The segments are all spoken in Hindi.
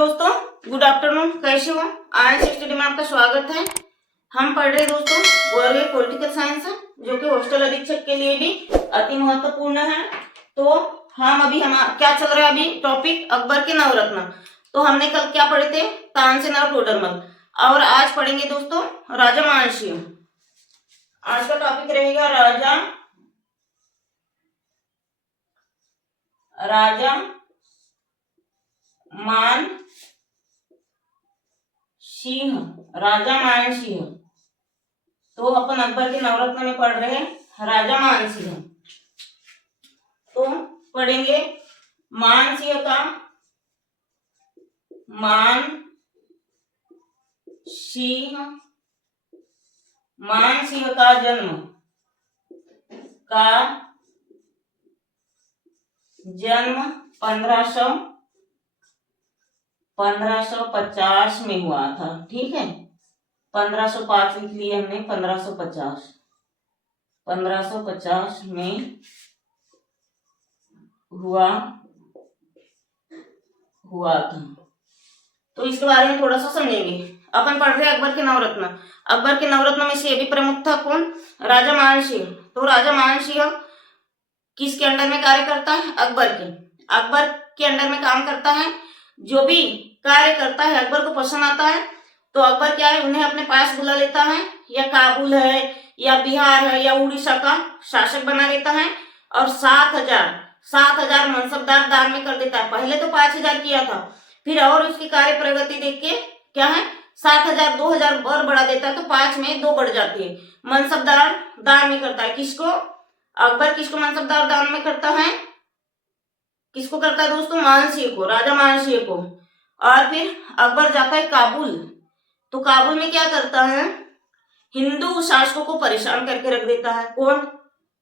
दोस्तों गुड आफ्टरनून, कैसे हो? आज स्टडी में आपका स्वागत है। हम पढ़ रहे दोस्तों वर्ग पॉलिटिकल साइंस, जो कि हॉस्टल अधीक्षक के लिए भी अति महत्वपूर्ण है। तो हम क्या चल रहा है अभी टॉपिक अकबर के नवरत्न। तो हमने कल क्या पढ़े थे? तानसेन और टोडरमल। और आज पढ़ेंगे दोस्तों राजा मानसिंह। आज का टॉपिक रहेगा राजा मान सिंह। राजा मान सिंह। तो अपन अकबर के नवरत्न में पढ़ रहे हैं राजा मान सिंह। तो पढ़ेंगे मान सिंह का जन्म 1550 में हुआ था। ठीक है, 1505 लिख लिए हमने। 1550 में हुआ था। तो इसके बारे में थोड़ा सा समझेंगे। अपन पढ़ रहे अकबर के नवरत्न। अकबर के नवरत्न में से भी प्रमुख था कौन? राजा मान सिंह। तो राजा मान सिंह किसके अंडर में कार्य करता है? अकबर के अंडर में काम करता है। जो भी कार्य करता है अकबर को पसंद आता है तो अकबर क्या है, उन्हें अपने पास बुला लेता है, या काबुल है या बिहार है या उड़ीसा का शासक बना देता है, और 7,000 मनसबदार दान में कर देता है। पहले तो 5,000 किया था, फिर और उसकी कार्य प्रगति देख के क्या है 7,000 2,000 और बढ़ा देता है, तो 5 में 2 बढ़ जाती है। मनसबदार दान में करता है। किसको? अकबर किसको मनसबदार दान में करता है? किसको करता है दोस्तों? मानसिंह को, राजा मानसिंह को। और फिर अकबर जाता है काबुल। तो काबुल में क्या करता है? हिंदू शासकों को परेशान करके रख देता है। कौन?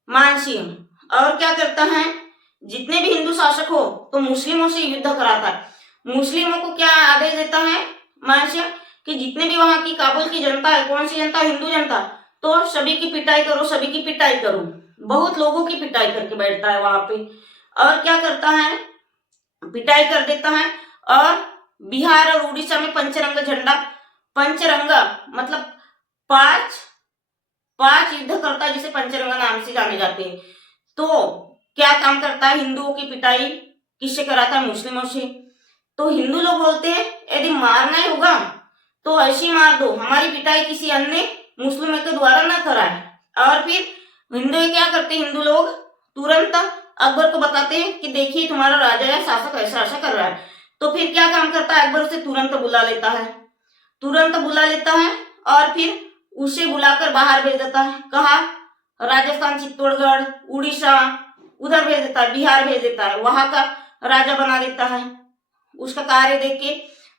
मानसिंह। और क्या करता है? जितने भी हिंदू शासक हो तो मुस्लिमों से युद्ध कराता है। मुस्लिमों को क्या आदेश देता है मानसिंह कि जितने भी वहां की काबुल की जनता है, कौन सी जनता? हिंदू जनता, तो सभी की पिटाई करो। बहुत लोगों की पिटाई करके बैठता है वहां पे। और क्या करता है? पिटाई कर देता है। और बिहार और उड़ीसा में पंचरंगा मतलब पांच युद्ध करता है, जिसे पंचरंगा नाम से जाने जाते हैं। तो क्या काम करता है? हिंदुओं की पिटाई किससे कराता है? मुस्लिमों से। तो हिंदू लोग बोलते हैं यदि मारना ही होगा तो ऐसी मार दो, हमारी पिटाई किसी अन्य मुस्लिम के द्वारा न कराए। और फिर हिंदू क्या करते हैं? हिंदू लोग तुरंत अकबर को बताते हैं कि देखिए तुम्हारा राजा या शासक ऐसा ऐसा कर रहा है। तो फिर क्या काम करता है? अकबर उसे तुरंत बुला लेता है और फिर उसे बुलाकर बाहर भेज देता है। कहा? राजस्थान, चित्तौड़गढ़, उड़ीसा, उधर भेज देता है, बिहार भेज देता है, वहां का राजा बना देता है। उसका कार्य देख के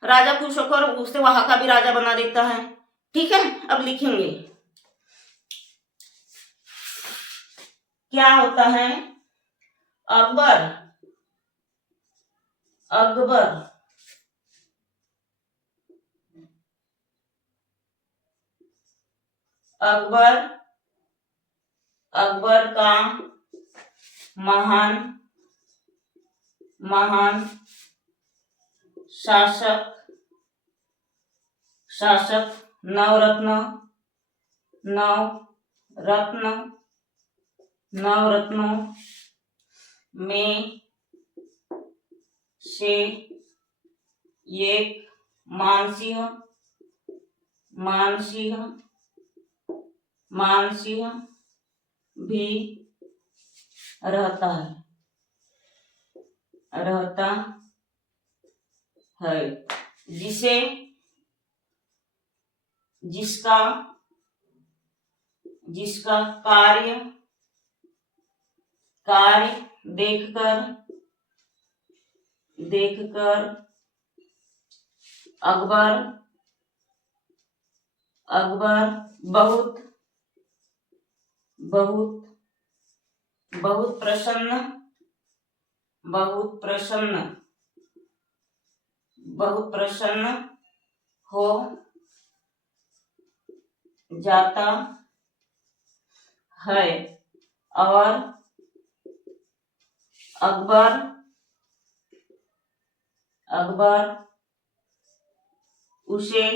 राजा खुश होकर उसे वहां का भी राजा बना देता है। ठीक है, अब लिखेंगे क्या होता है। अकबर का महान शासक नवरत्नों में से एक मानसिंह भी रहता है, जिसका कार्य देखकर अकबर बहुत प्रसन्न हो जाता है। और अकबर उसे,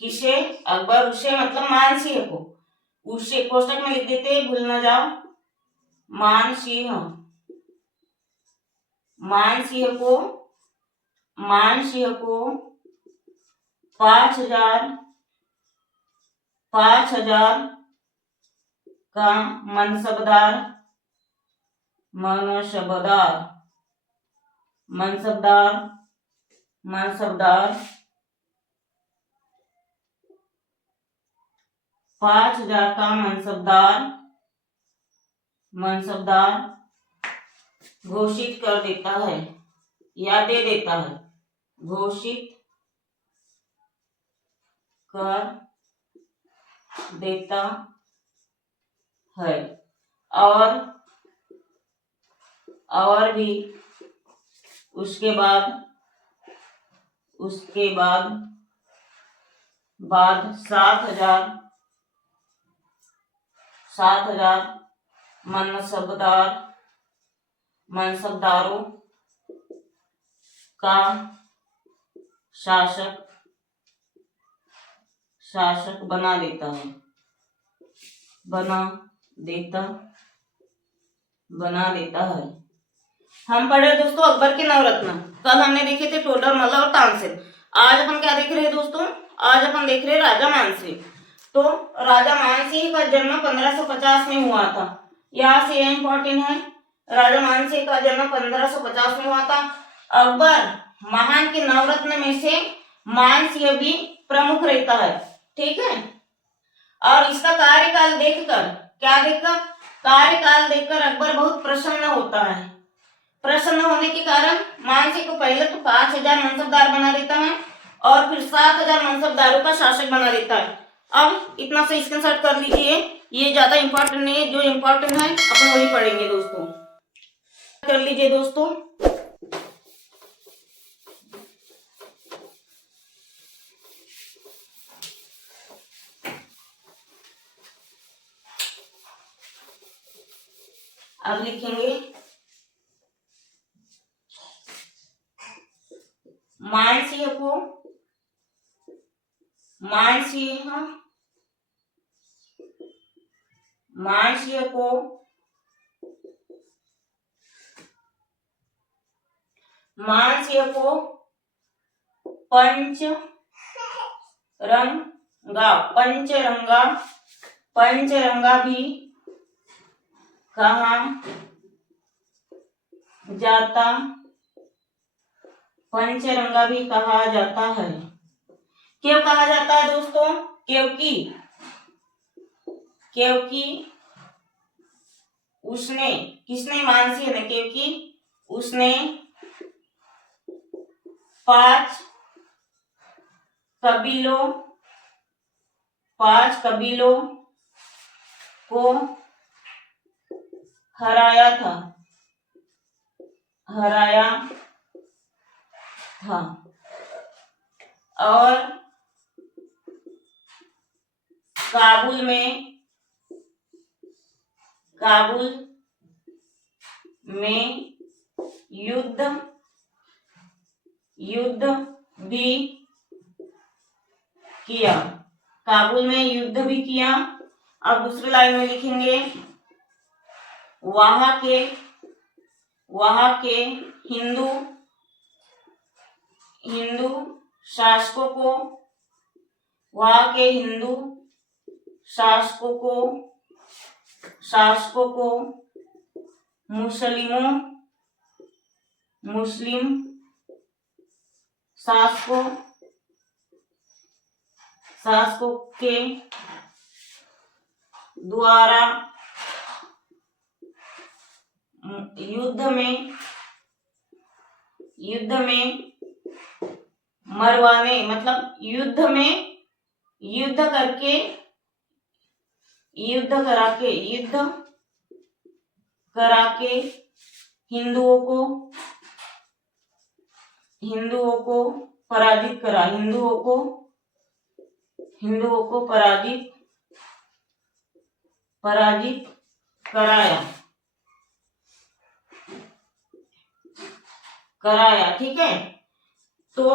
किसे, अकबर उसे मतलब मानसिंह को, उसे कोष्टक में लिख देते, भूल न जाओ, मानसिंह, मानसिंह को, मानसिंह को 5,000 का मनसबदार, मनसबदार, मनसबदार, मनसबदार 5,000 का मनसबदार, मनसबदार घोषित कर देता है या दे देता है, घोषित कर देता है। और भी उसके बाद 7,000 मनसबदारों का शासक बना देता है, बना देता है। हम पढ़े दोस्तों अकबर के नवरत्न। कल हमने देखे थे टोडर मल्ल और तानसेन। आज अपन क्या देख रहे हैं दोस्तों? आज अपन देख रहे हैं राजा मानसिंह। तो राजा मानसिंह का जन्म 1550 में हुआ था। यहाँ से यह इंपॉर्टेंट है, राजा मानसिंह का जन्म 1550 में हुआ था। अकबर महान के नवरत्न में से मानसिंह भी प्रमुख रहता है, ठीक है। और इसका कार्यकाल देखकर, क्या देखकर? कार्यकाल देखकर अकबर बहुत प्रसन्न होता है। प्रसन्न होने के कारण मानसिंह को पहले तो 5,000 मनसबदार बना देता है और फिर 7,000 मनसबदारों का शासक बना देता है। अब इतना से स्क्रीनशॉट कर लीजिए, ये ज्यादा इंपॉर्टेंट नहीं है, जो इंपॉर्टेंट है अपन वही पढ़ेंगे दोस्तों। कर लीजिए दोस्तों। अब लिखेंगे मानसिंह को, मानसिंह को पंचरंगा भी कहा जाता, पंचरंगा भी कहा जाता है। क्यों कहा जाता है दोस्तों? क्योंकि उसने, किसने? मानसिंह ने, क्योंकि उसने 5 कबीलों को हराया था और काबुल में युद्ध भी किया, काबुल में युद्ध भी किया। अब दूसरी लाइन में लिखेंगे वहां के हिंदू शासकों को मुस्लिम शासकों के द्वारा युद्ध में मरवाने, मतलब युद्ध करा के हिंदुओं को पराजित करा, हिंदुओं को पराजित कराया, ठीक है। तो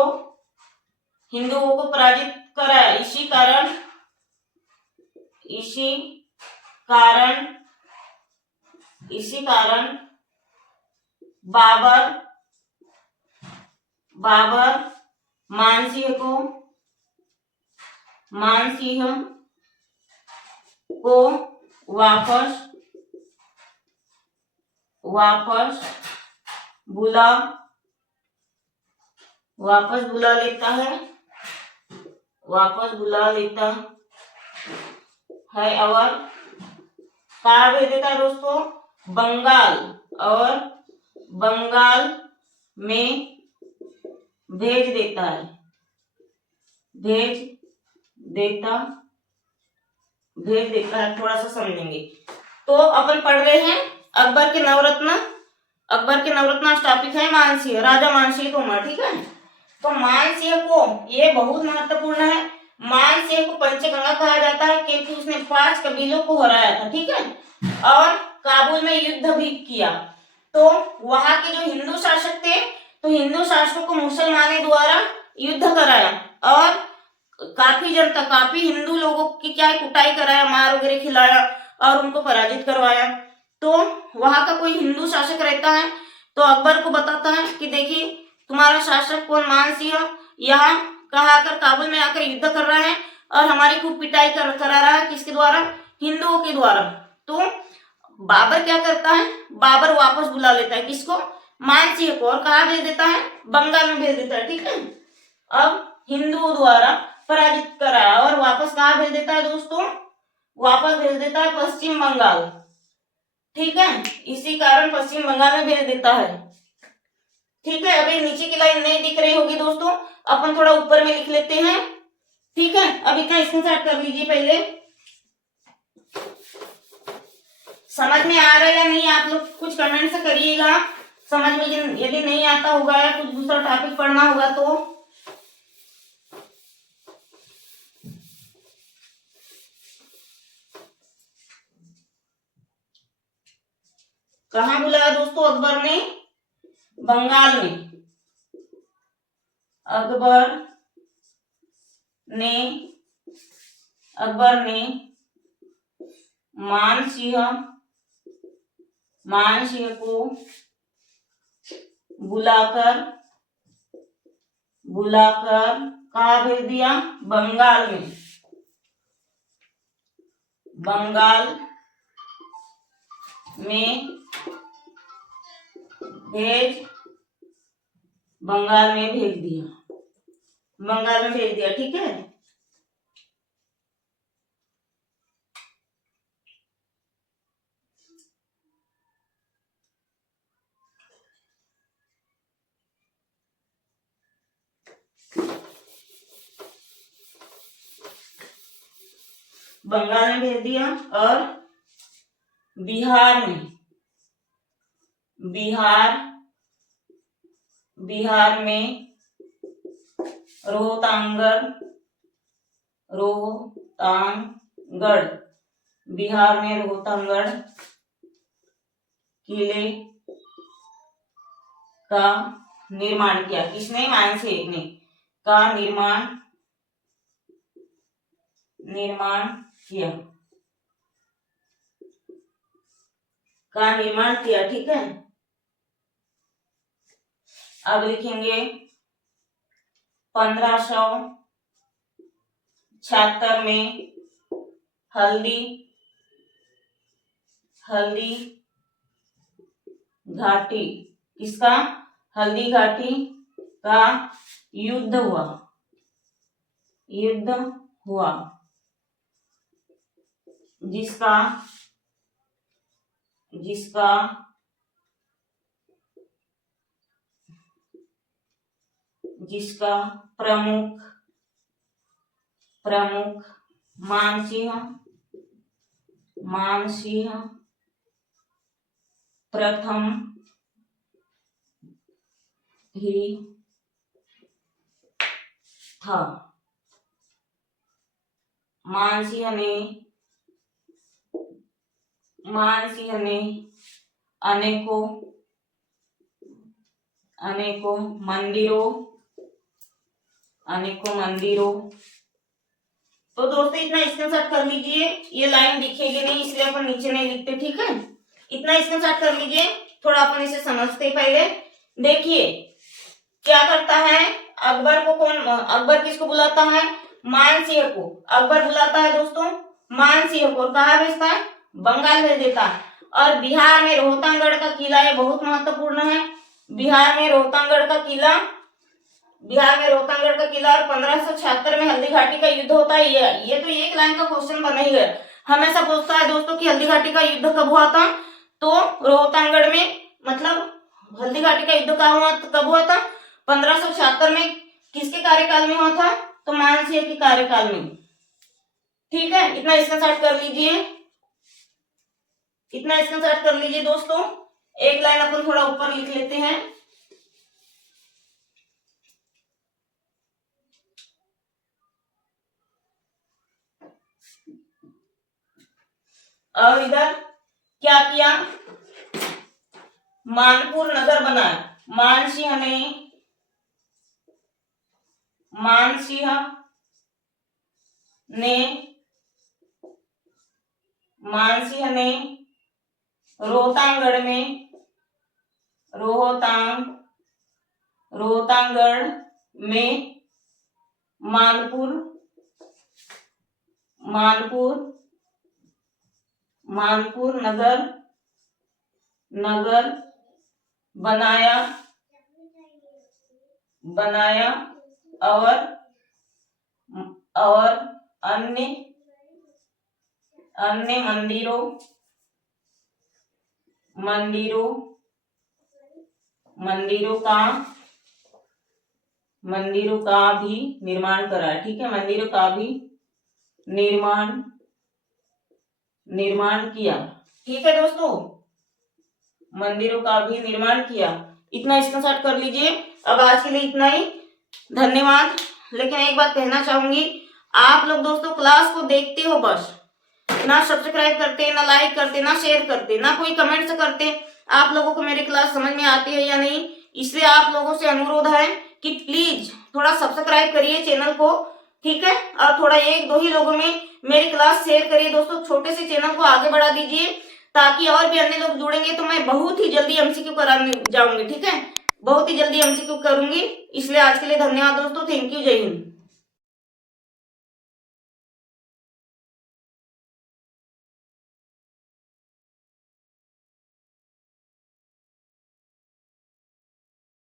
हिंदुओं को पराजित कराया। इसी कारण बाबर मानसिंह को वापस बुला लेता है और कहाँ भेज देता है दोस्तों? बंगाल में भेज देता है। थोड़ा सा समझेंगे। तो अपन पढ़ रहे हैं अकबर के नवरत्न टॉपिक है मानसिंह, राजा मानसिंह तोमर। ठीक है, तो मानसिंह को, ये बहुत महत्वपूर्ण है, मानसिंह को पंचगंगा कहा जाता है क्योंकि उसने 5 कबीलों को हराया था। ठीक है, और काबुल में युद्ध भी किया। तो वहां के जो हिंदू शासक थे, तो हिंदू शासकों को मुसलमानों द्वारा युद्ध कराया और काफी हिंदू लोगों की क्या कुटाई कराया, मार वगैरह खिलाया और उनको पराजित करवाया। तो वहां का कोई हिंदू शासक रहता है तो अकबर को बताता है कि देखिए तुम्हारा शासक कौन, मानसिंह, यहाँ कहाँ आकर काबुल में आकर युद्ध कर रहा है और हमारी खूब पिटाई करा रहा है। किसके द्वारा? हिंदुओं के द्वारा। तो बाबर क्या करता है? बाबर वापस बुला लेता है किसको? मानसिंह को, और कहाँ भेज देता है? बंगाल में भेज देता है। ठीक है, अब हिंदुओं द्वारा पराजित करा और वापस कहाँ भेज देता है दोस्तों? वापस भेज देता है पश्चिम बंगाल। ठीक है, इसी कारण पश्चिम बंगाल में भेज देता है। ठीक है, अभी नीचे की लाइन नहीं दिख रही होगी दोस्तों, अपन थोड़ा ऊपर में लिख लेते हैं। ठीक है, अब इतना स्क्रीनशॉट कर लीजिए। पहले समझ में आ रहा है या नहीं, आप लोग कुछ कमेंट से करिएगा। समझ में यदि नहीं आता होगा या कुछ दूसरा टॉपिक पढ़ना होगा तो कहाँ बुलाया दोस्तों अकबर ने? बंगाल में। अकबर ने मानसिंह को बुलाकर कहाँ भेज दिया? बंगाल में। बंगाल में भेज दिया। ठीक है, बंगाल में भेज दिया और बिहार में रोहतांगगढ़ किले का निर्माण किया। किसने? मानसिंह ने का निर्माण किया। ठीक है, अब लिखेंगे 1576 में हल्दी घाटी, किसका? हल्दी घाटी का युद्ध हुआ जिसका प्रमुख मानसिंह प्रथम ही था। मानसिंह ने अनेकों मंदिरों अनेकों मंदिरों। तो दोस्तों इतना स्क्रीनशॉट कर लीजिए, ये लाइन दिखेगी नहीं इसलिए अपन नीचे नहीं लिखते, ठीक है। इतना स्क्रीनशॉट कर लीजिए, थोड़ा अपन इसे समझते पहले। देखिए क्या करता है अकबर को, कौन अकबर किसको बुलाता है, मानसिंह को अकबर बुलाता है दोस्तों, मानसिंह को कहाँ भेजता है, बंगाल भेज देता है। और बिहार में रोहतांगगढ़ का किला, ये बहुत महत्वपूर्ण है, बिहार में रोहतांगगढ़ का किला, बिहार में रोहतांगगढ़ का किला। और 1576 में हल्दी घाटी का युद्ध होता है। ये तो एक लाइन का क्वेश्चन बना ही गया, हमेशा पूछता है दोस्तों कि हल्दी घाटी का युद्ध कब हुआ था, तो रोहतांगगढ़ में, मतलब हल्दी घाटी का युद्ध कब हुआ था, 1576 में। किसके कार्यकाल में हुआ था, तो मानसिंह के कार्यकाल में, ठीक है। इतना स्क्रीनशॉट कर लीजिए, इतना स्क्रीनशॉट कर लीजिए दोस्तों। एक लाइन अपन थोड़ा ऊपर लिख लेते हैं। और इधर क्या किया, मानपुर नगर बनाया, मानसिंह ने, मानसिंह ने रोहतांगगढ़ में, रोहतांगगढ़ में मानपुर नगर बनाया और अन्य मंदिरों का भी निर्माण कराया, ठीक है। मंदिरों का भी निर्माण किया, ठीक है दोस्तों, मंदिरों का भी निर्माण किया। इतना स्क्रीनशॉट कर लीजिए। अब आज के लिए इतना ही, धन्यवाद। लेकिन एक बात कहना चाहूंगी, आप लोग दोस्तों क्लास को देखते हो बस, ना सब्सक्राइब करते, ना लाइक करते, ना शेयर करते, ना कोई कमेंट्स करते। आप लोगों को मेरी क्लास समझ में आती है या नहीं, इसलिए आप लोगों से अनुरोध है कि प्लीज थोड़ा सब्सक्राइब करिए चैनल को, ठीक है। और थोड़ा एक दो ही लोगों में मेरी क्लास शेयर करिए दोस्तों, छोटे से चैनल को आगे बढ़ा दीजिए, ताकि और भी अन्य लोग जुड़ेंगे तो मैं बहुत ही जल्दी एमसीक्यू कराने जाऊंगी, ठीक है, बहुत ही जल्दी एमसीक्यू करूंगी। इसलिए आज के लिए धन्यवाद दोस्तों, थैंक यू, जय हिंद।